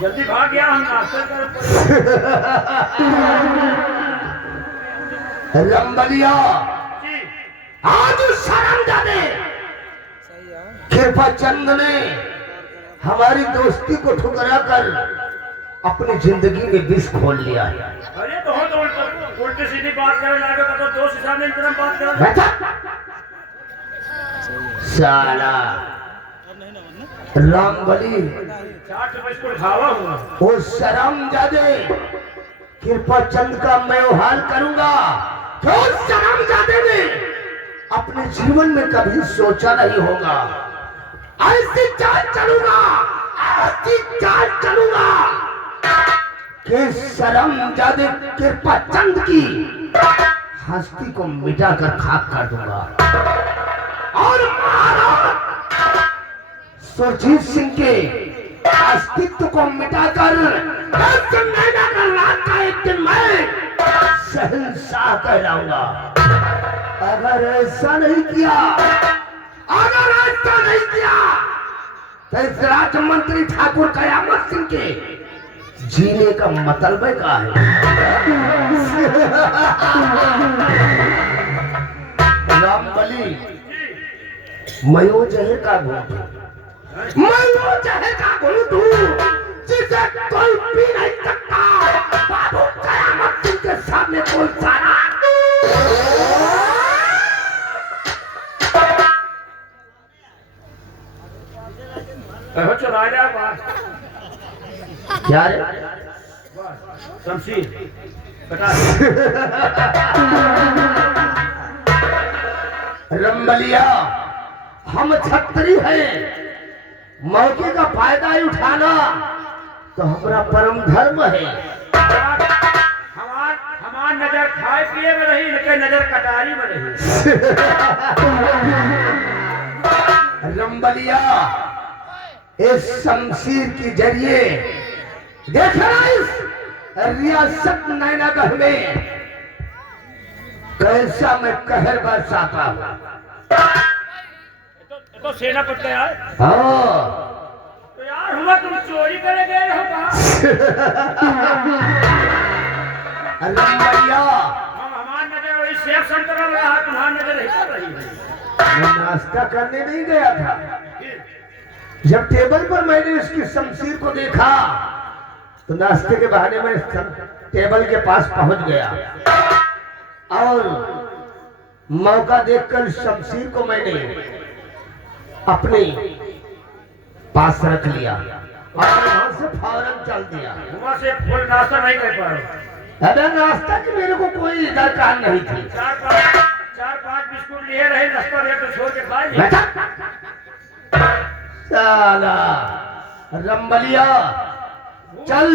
जल्दी भाग गया हम नाश्ता कर रंबलिया आज शर्मजादे कृपा चंद ने हमारी दोस्ती को ठुकरा कर अपनी जिंदगी में विष खोल लिया है। अरे तो हो तो उल्टी सीधी बात करने लगा तो दोस्त हिसाब में तुरंत बात कर साला रामबली 60 रुपए इसको खावा हुआ वो शर्मजादे कृपा चंद का मैं हाल करूंगा कि उस शर्मजादे ने अपने जीवन में कभी सोचा नहीं होगा। ऐसी चाल चलूंगा, ऐसी चाल चलूंगा कि शर्मजादे कृपा चंद की हस्ती को मिटाकर खाक कर दूंगा और महाराज सुरजीत सिंह के अस्तित्व को मिटाकर रात का एक दिन मैं शहंशाह कहलाऊंगा। अगर ऐसा नहीं किया, अगर ऐसा नहीं किया तो इस राज्य मंत्री ठाकुर कयामत सिंह के जीने का मतलब क्या है? रामबली मयो जहे का गुरु, मैं वो जहे का गुरु दूं जिसे कोई पी नहीं सकता। बाबू कयामत सिंह के सामने कोई सारा चला रहा बात क्या रे शमशीर बता रंबलिया हम छत्री हैं, मौके का फायदा ही उठाना तो हमारा परम धर्म है। हमार नजर खाए पिए में रही लेकिन नजर कटारी में रही। रंबलिया इस शमशीर के जरिए देखना इस रियासत नैनागढ़ में कैसा मैं कहर बरसाता हूँ। तो सेनापति का यार हाँ तो यार हुआ तुम चोरी करे गए हो कहाँ? रंबलिया हमार नजर वही सेफ सेंटर में रहा, तुम्हारी नजर नहीं पड़ रही है। मैं नाश्ता करने नहीं गया था, जब टेबल पर मैंने उसकी शमशीर को देखा तो नाश्ते के बहाने में टेबल के पास पहुंच गया और मौका देखकर शमशीर को मैंने अपने पास रख लिया और वहां से फौरन चल दिया। वहां से फुल नाश्ता नहीं कर पा रहा। अरे नाश्ता की मेरे को कोई दरकार नहीं थी। चार पांच बिस्कुट लिए रहे, नाश्ता रहे तो छोड़ के खा लिया। साला रंबलिया चल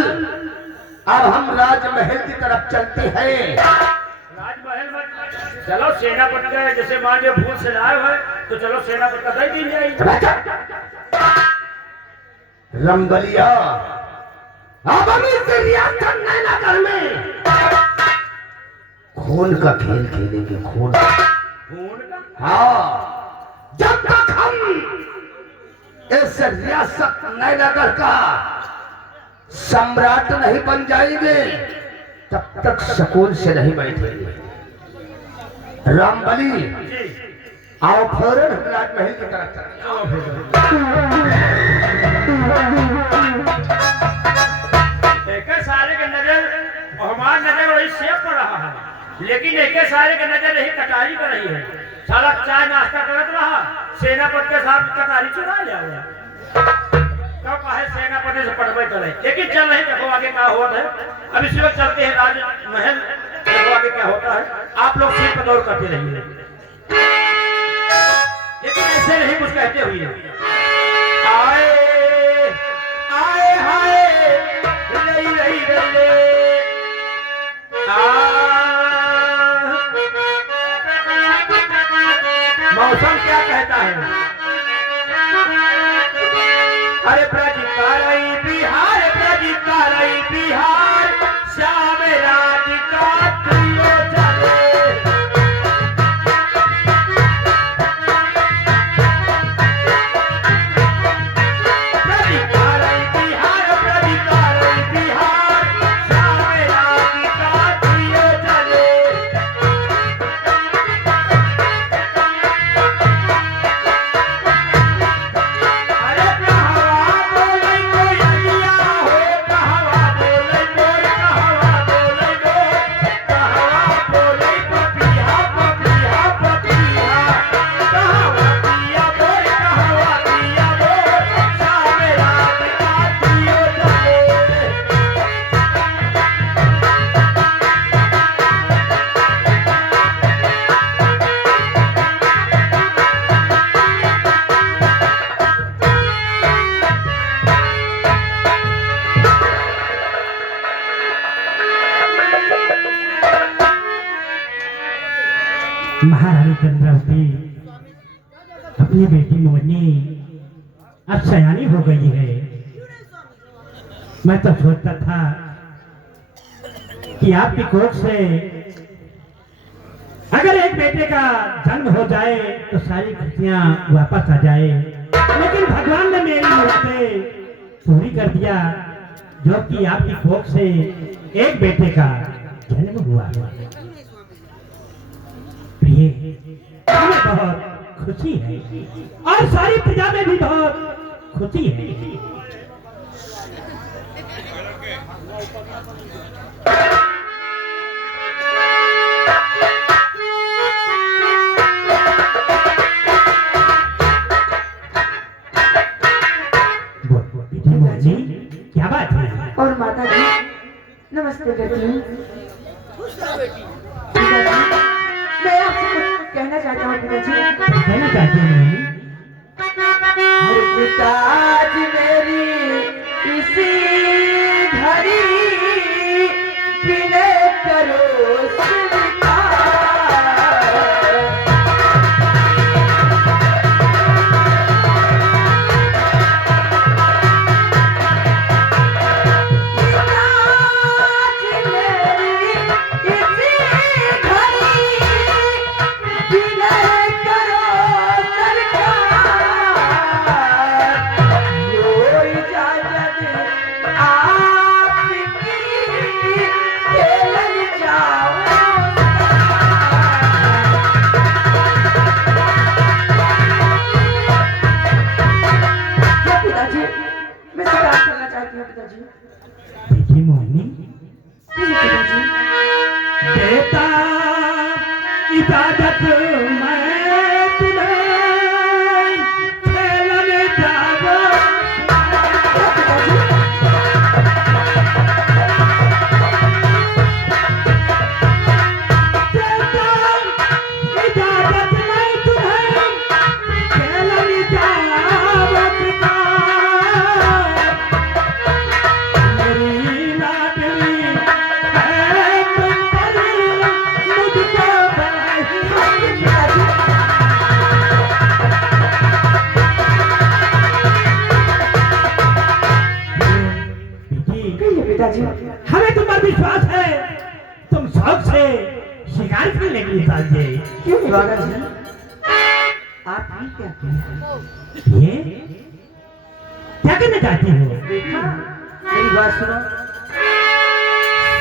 अब हम राजमहल की तरफ चलते हैं। राजमहल में चलो सेनापति का जैसे मान लो भूल से लाए हुए तो चलो सेनापति का दही दी जाएगी। रंबलिया अब हम इस रियासत नैनागढ़ में खून का खेल खेलेंगे। खून का हाँ, जब तक हम इस रियासत नैनागढ़ का सम्राट नहीं बन जाएंगे तब तक सुकून से नहीं बैठेंगे। रामबली आओ फौरन हम राजमहल की तरफ एक सारे के नजर हमार नजर वही सेब पर रहा है, लेकिन एक सारे के नजर यही कटारी पर रही है। साला चाय नाश्ता करत रहा, सेनापति के साथ कटारी चुरा लिया हुआ। तो कहे सेनापति से पटवे करे, लेकिन चल रही देखो आगे क्या होता है। अब इसी वक्त चलते हैं राजमहल, देखो आगे क्या होता है। आप लोग सीट पर दौड़ करते रहिए, लेकिन ऐसे नहीं कुछ कहते हुए आए आए हाय रई रई रई मौसम क्या कहता है? अरे ब्रज का रई बिहार, ब्रज का रई बिहार, श्याम राज का प्रिय चले। महारानी चंद्रावती अपनी बेटी मोहिनी अब सयानी हो गई है। मैं तो सोचता था कि आपकी कोख से अगर एक बेटे का जन्म हो जाए तो सारी खुशियां वापस आ जाए, लेकिन भगवान ने मेरी मुरादें पूरी कर दिया, जो कि आपकी कोख से एक बेटे का जन्म हुआ। प्रिय, हमें बहुत खुशी है और सारी प्रजा में भी बहुत खुशी है। जी, क्या बात है? और माता जी नमस्ते बेटी। मैं आपसे कुछ कहना चाहता हूँ पिताजी। कहना चाहती हूँ पिताजी मेरी इसी घड़ी विनय करो स्वीकार। बेटी मोहिनी, देता इजाजत मैं तुम्हें खेलने जाऊं। देता इजाजत मैं तुम्हें खेलने जाऊं। मेरी लाडली है तुम पर मुझको पिताजी हमें तुम पर विश्वास है, तुम शौक से शिकार करने के लिए चाहिए। क्यों पिताजी आप ही क्या कहते ये क्या करना चाहती हो? देखा मेरी बात सुनो।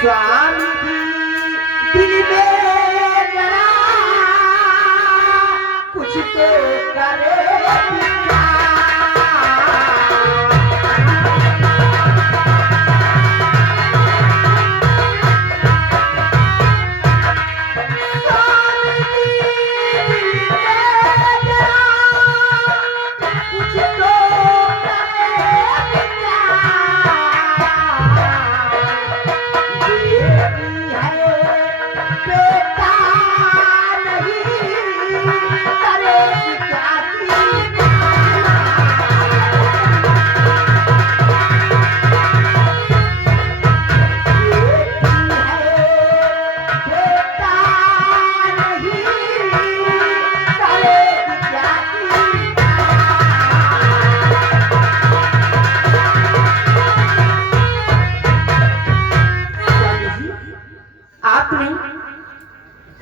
स्वामी दिल में जरा कुछ तो करे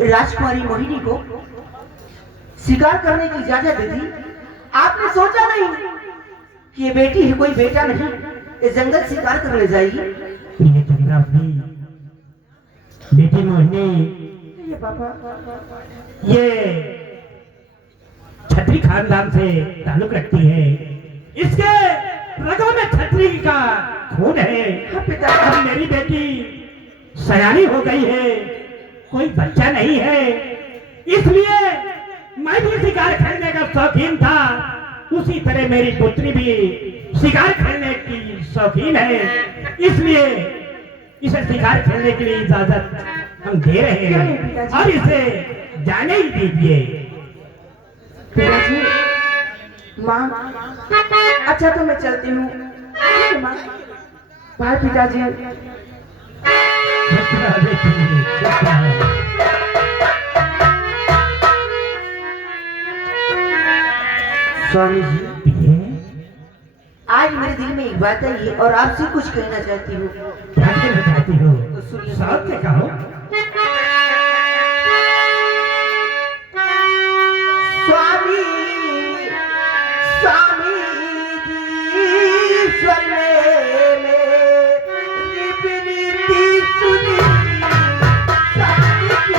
राजकुमारी मोहिनी को शिकार करने की इजाजत दे दी। आपने सोचा नहीं कि ये बेटी है, कोई बेटा नहीं, ये जंगल शिकार करने जाएगी। प्रिय चंद्रावती, बेटी मोहिनी ये पापा ये छत्री खानदान से ताल्लुक रखती है, इसके रगों में छत्री का खून है। हाँ पिता, अब मेरी बेटी सयानी हो गई है, कोई बच्चा नहीं है, इसलिए मैं भी शिकार खेलने का शौकीन था, उसी तरह मेरी पुत्री भी शिकार खेलने की शौकीन है, इसलिए इसे शिकार खेलने के लिए इजाजत हम दे रहे हैं और इसे जाने ही दीजिए। पिताजी, माँ, अच्छा तो मैं चलती हूँ। माँ, भाई पिताजी। स्वामी जी, ये आज मेरे दिल में एक बात आई है और आपसे कुछ कहना चाहती हूँ। क्या कहना चाहती हो? तो सुनिए। साथ में कहो। स्वामी स्वामी जी स्वर्ण में विपरीती सुनी स्वामी जी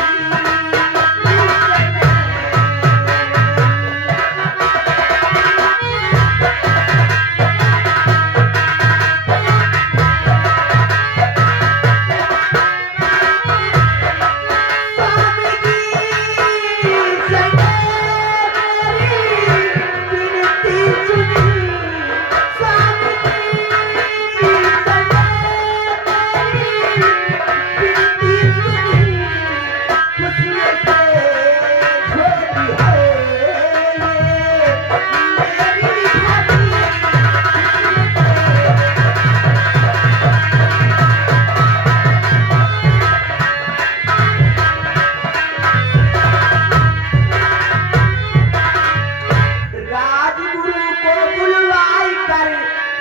राजगुरु को बुलवाई कर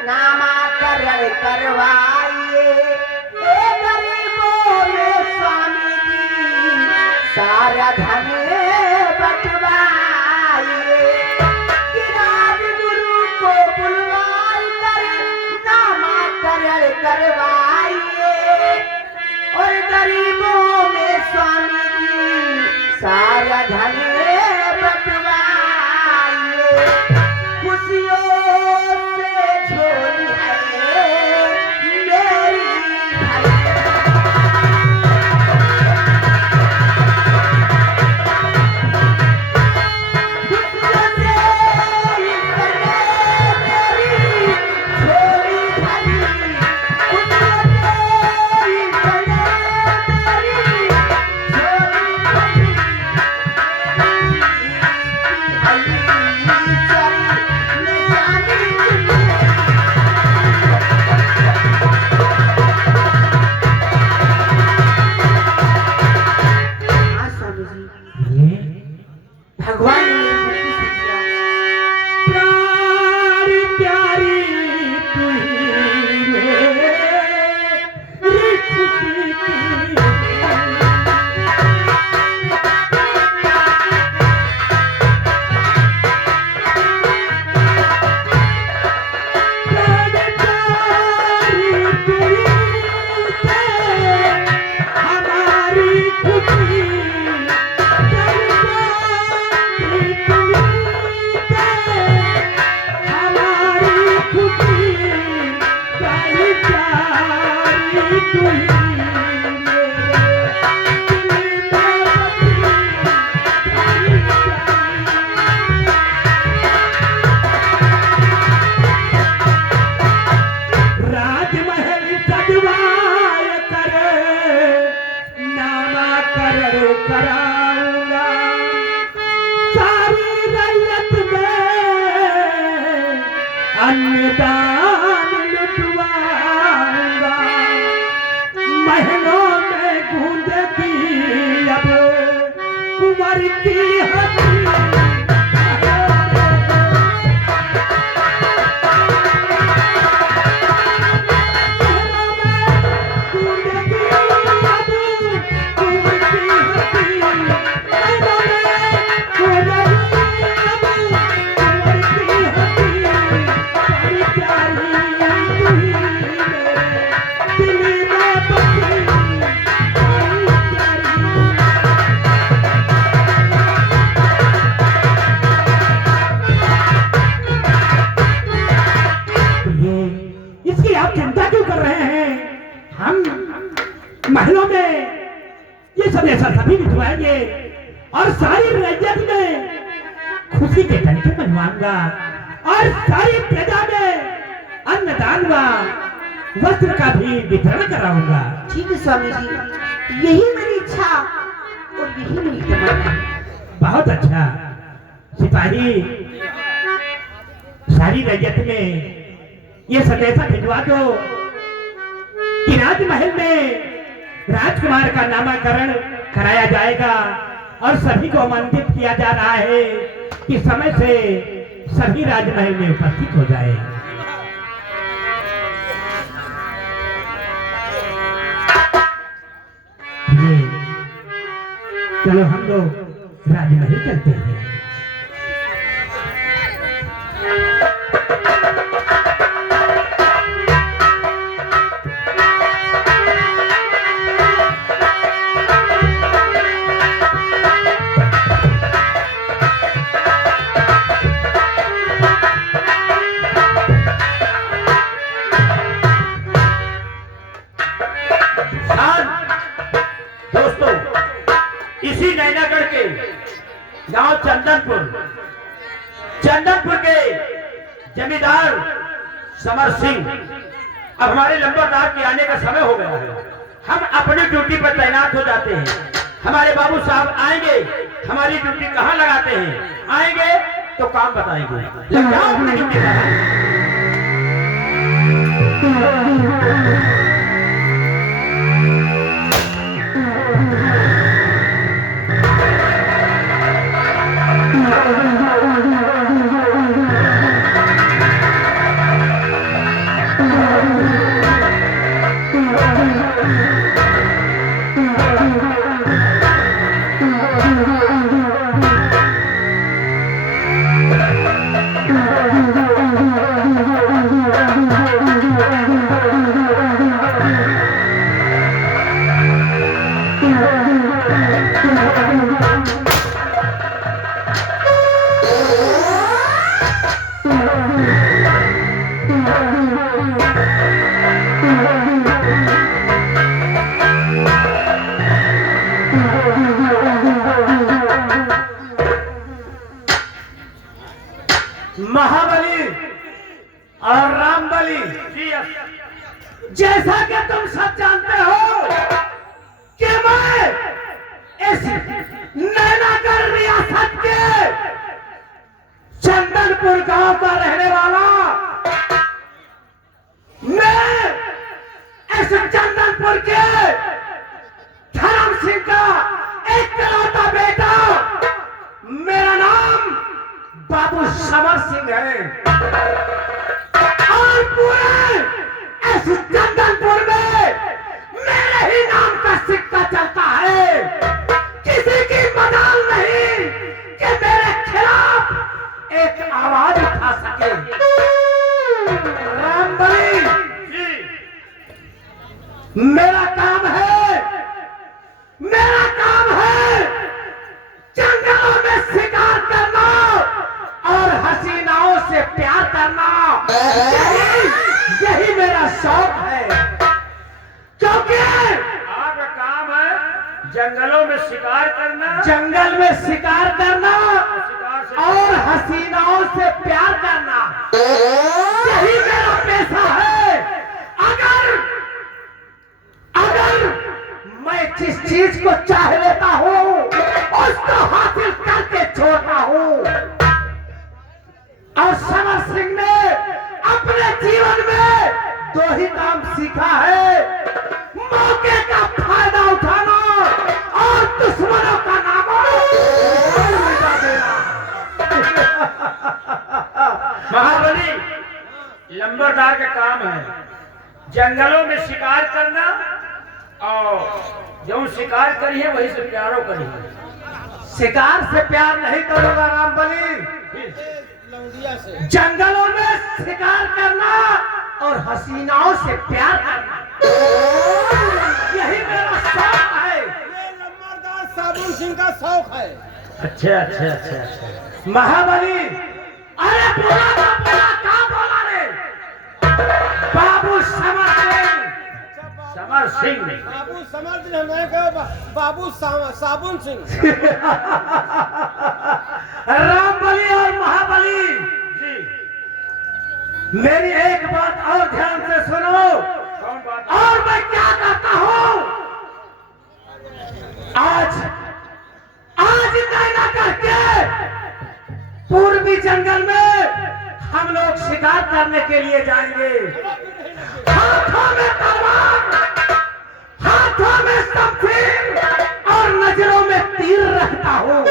नामाकरण करवाइए, ए गरीबों में स्वामी जी सारा धन बंटवाइए। कि राजगुरु को बुलवाई कर नामाकरण करवाइए और गरीबों में स्वामी जी सारा धन बंटवाइए। खुशियों से झोली है मेरी भाई। खुशियों से मेरी झोली भरी, खुशियों से मेरी झोली भरी। ये भगवान ने मुझे दिया। प्यारी प्यारी तू ही मेरी खुशी की। प्यारी प्यारी तू ही से हमारी खुशी। प्यारी प्यारी तू ही से हमारी खुशी। प्यारी प्यारी तू ही राजमहल सजवाय कर नामाकरण कराऊंगा। सारी रैयत में अन्नदान लुटवाऊंगा। महलों में गूंजेगी अब कुंवर की हंसी। इसकी आप चिंता क्यों कर रहे हैं? हम महलों में ये सब ऐसा सभी भिजवाएंगे और सारी रैयत में खुशी के घंटे बनवाऊंगा और सारी प्रजा में अन्नदान व वस्त्र का भी वितरण कराऊंगा। ठीक है स्वामी जी, यही मेरी इच्छा और यही मेरी तमन्ना है। बहुत अच्छा सिपाही, सारी रैयत में ये संदेशा भिजवा दो कि राजमहल में राजकुमार का नामाकरण कराया जाएगा और सभी को आमंत्रित किया जा रहा है कि समय से सभी राजमहल में उपस्थित हो जाए। ये चलो हम लोग राजमहल चलते हैं। दोस्तों, इसी नैनागढ़ के गांव चंदनपुर के जमींदार समर सिंह अब हमारे लंबरदार के आने का समय हो गया है। हम अपनी ड्यूटी पर तैनात हो जाते हैं। हमारे बाबू साहब आएंगे, हमारी ड्यूटी कहाँ लगाते हैं, आएंगे तो काम बताएंगे। लग जाओ अपनी ड्यूटी पर। महाबली और रामबली, जैसा कि तुम सब जानते हो कि मैं इस नैनागढ़ रियासत के चंदनपुर गांव का रहने वाला, मैं इस चंदनपुर के धर्म सिंह का इकलौता बेटा, मेरा नाम बाबू समर सिंह है और पूरे इस चंदनपुर में मेरे ही नाम का सिक्का चलता है। किसी की मजाल नहीं कि मेरे खिलाफ एक आवाज उठा सके। रामबली, मेरा काम है जंगलों में शिकार करना और हसीनाओं से प्यार करना। यही मेरा शौक है, क्योंकि आपका काम है जंगलों में शिकार करना, जंगल में शिकार करना शिकार से और हसीनाओं से प्यार करना, यही मेरा पेशा है। अगर मैं जिस चीज को चाह लेता हूँ उसको हासिल करके छोड़ता हूँ। और समर सिंह ने अपने जीवन में दो ही काम सीखा है, मौके का फायदा उठाना और दुश्मनों का नाम मिटा देना। महाबली, लंबरदार का काम है जंगलों में शिकार करना और जो शिकार करी है वही से प्यारो करी है। शिकार से प्यार नहीं करूंगा रामबली, जंगलों में शिकार करना और हसीनाओं से प्यार करना, यही मेरा शौक है। ये लंबरदार साबुन सिंह का शौक है। अच्छा। महाबली, अरे बोला क्या बोला रे? बाबू समर सिंह। समर सिंह बाबू समर सिंह, मैं कहा बाबू साबुन सिंह। रामबली और महाबली जी, मेरी एक बात और ध्यान से सुनो। कौन बात? और मैं क्या कहता हूँ, आज नैनागढ़ के पूर्वी जंगल में हम लोग शिकार करने के लिए जाएंगे। हाथों में तलवार, हाथों में शमशीर और नजरों में तीर रखता हूँ।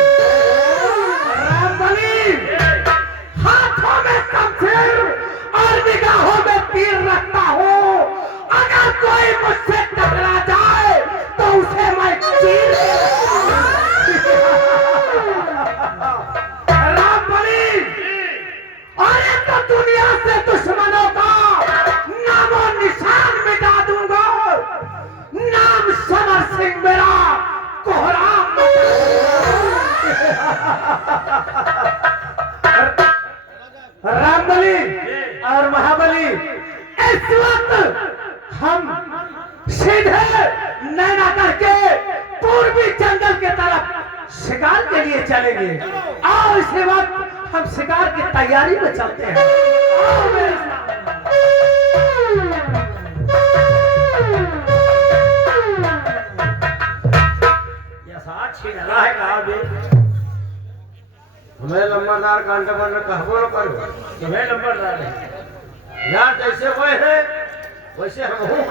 रामबली, हाथ कोई मुझसे टकरा जाए तो उसे मैं चीर राम बलि, अरे तो दुनिया से दुश्मनों का नामो निशान मिटा दूंगा। नाम समर सिंह मेरा, कोहराम रामबली और महाबली इस वक्त हम सीधे नैना करके पूर्वी जंगल के तरफ शिकार के लिए चलेंगे। आओ इसी वक्त हम शिकार की तैयारी में चलते हैं। आओ मेरे साथ छिनला है कहा बे हमें लंबरदार कांटे पर कहबो न करो। तुम्हें नंबरदार है यार जैसे वो है वैसे हम हूँ।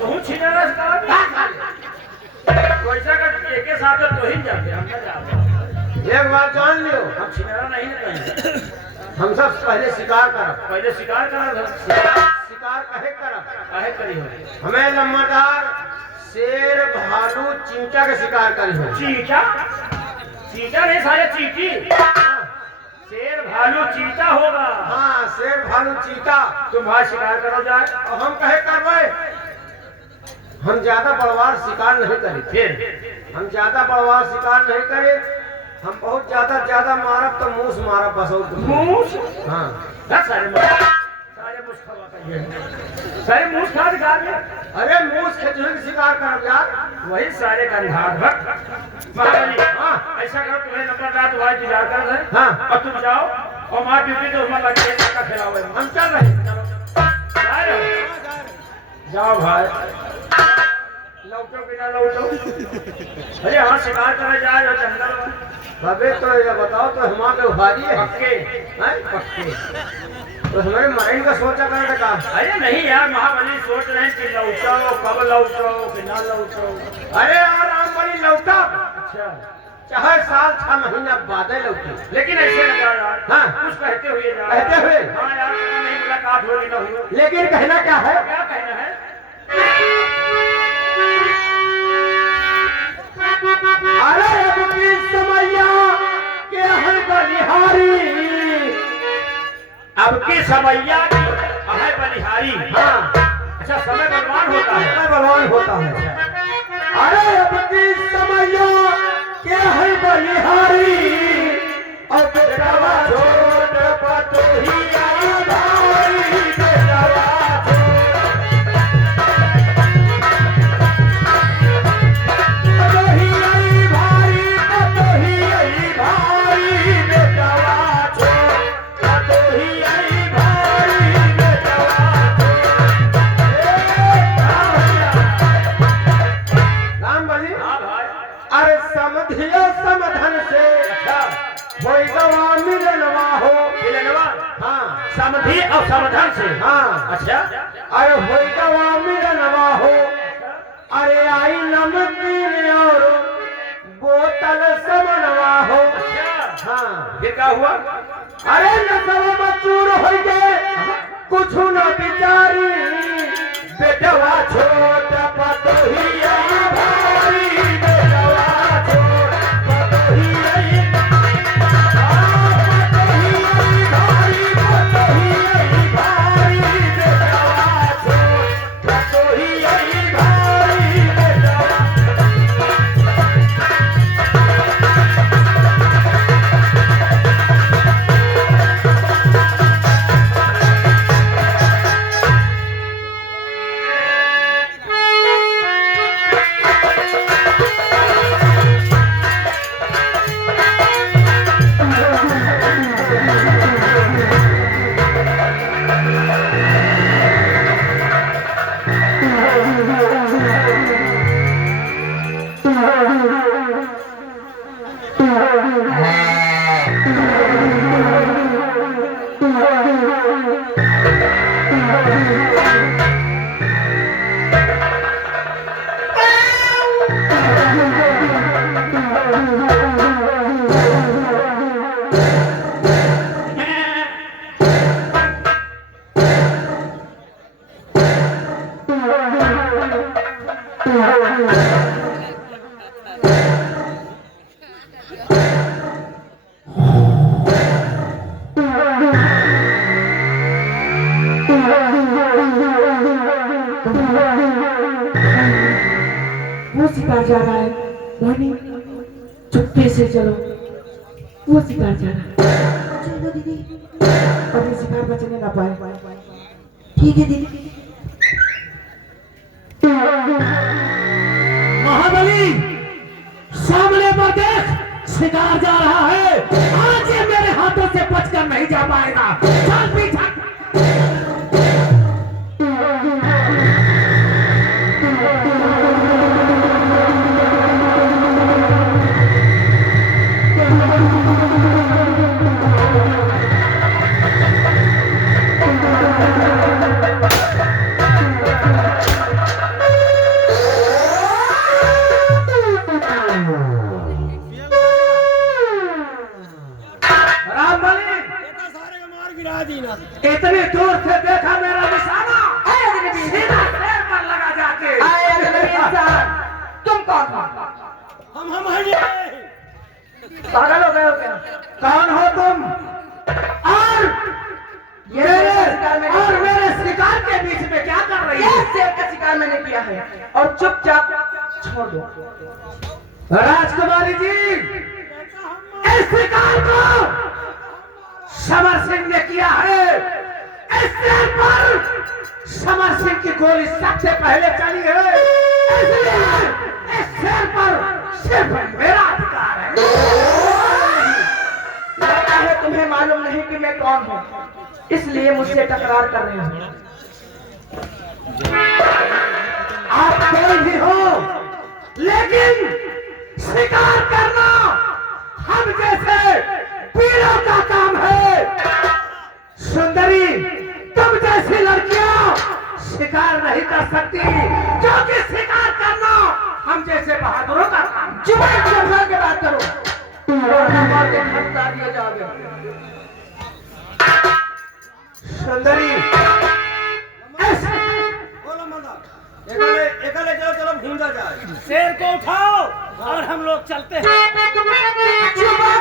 बहुत छिनला से कहा वैसा का एक के साथ तो ही जाते हम ना जाते। एक बात जान लियो, हम छिनला नहीं ना कहेंगे। हम सब पहले शिकार करब। पहले शिकार करा शिकार कहे करब? काहे करी हो हमें लंबरदार शेर भालू चींटा के शिकार करी हो। चीता चीता नहीं सारे चीटी शेर भालू चीता होगा। हाँ शेर भालू चीता। तुम्हारा शिकार करो जाए और हम कहे करवे हम ज्यादा बड़वार शिकार नहीं करी। फिर हम ज्यादा बड़वार शिकार नहीं करे। हम बहुत ज्यादा मारब तो मूस मारब बस और कुछ नहीं। मूस हाँ सारे मूस खवा कहिए सारे मूस खा दिखा दिया। अरे मूस खेचुए की शिकार करब यार। वही सारे कंधार भक्त महारानी। हाँ ऐसा करो तुम्हें नंबरदार तुम्हारी इंतजार कर रहे हैं। हाँ और तुम जाओ और हमारी ड्यूटी तो हमारा लगे है का खिलाओ हम चल रहे जाओ भाई लौटो बिना लौटो। अरे हाँ शिकार करे जा रहे हो जंगल में अबे तो ये बताओ तो हमारे उभारी है पक्के हैं? पक्के। तो हमारे माइंड का सोचा करने का काम। अरे नहीं यार महाबली सोच रहे हैं कि लौटो कब लौटो कि ना लौटो। अरे यार रामबली लौटा अच्छा चाहे साल 6 महीना बाद लौटे। लेकिन ऐसे लगा यार हाँ। कुछ कहते हुए जा कहते हुए? हाँ यार पता नहीं मुलाकात होगी ना हुई। लेकिन कहना क्या है? क्या कहना है? अरे अब की समैया के हर बलिहारी, अब की समैया की है बलिहारी। हाँ अच्छा समय बलवान होता है। मैं बलवान होता है। अरे अब की समैया के हर बलिहारी, अब बेटवा छोट पतोहिया भाई, बेटवा पतोहिया भाई, पतोहिया भाई, बेटवा छोट पतोहिया भाई, बेटवा रामबली हाँ भाई। अरे समधियो समधन से अच्छा कोई गवा मिलनवा हो। मिलनवा हाँ समधि और समधन से। हाँ अच्छा अरे होई गवा मिलनवा हो। अरे आई नमकीन और बोतल समनवा हो। अच्छा हाँ फिर क्या हुआ? अरे नसवा मचूर हो गए कुछ न बिचारी, बेटवा छोट पतोहिया भाई, बेटवा छोट पतोहिया भाई, पतोहिया भाई, बेटवा छोट पतोहिया भाई, बेटवा। वो शिकार जा रहा है। मोहिनी चुप्पे से चलो, वो शिकार जा रहा है। चलो दीदी, अभी शिकार बचने ना पाए। ठीक है दीदी। महाबली सामने पर देख, शिकार जा रहा है। आज ये मेरे हाथों से बचकर नहीं जा पाएगा। चल पीछा। इतनी दूर से देखा मेरा निशाना, सीधा पैर पर लगा जाके। तुम कौन हो? हम पागल हो गए हो क्या? कौन हो तुम? और मेरे शिकार के बीच में क्या कर रही ये है? शेर का शिकार मैंने किया है और चुपचाप छोड़ दो। राजकुमारी जी, इस शिकार को समर सिंह ने किया है। इस शेर पर समर सिंह की गोली सबसे पहले चली है, इसलिए इस शेर पर सिर्फ मेरा अधिकार है। लगता है तुम्हें मालूम नहीं कि मैं कौन हूँ, इसलिए मुझसे तकरार कर रहे हो। आप कोई भी हो, लेकिन शिकार करना हम जैसे वीरों का काम है। सुंदरी, तुम जैसी लड़कियां शिकार नहीं कर सकती, क्योंकि शिकार करना हम जैसे बहादुरों का काम। जुबान संभाल के बात करो, हमारे हाथ उतार दिया जाओगे। सुंदरी, चलो भूंजा जाए। शेर को उठाओ और हम लोग चलते हैं। जुबान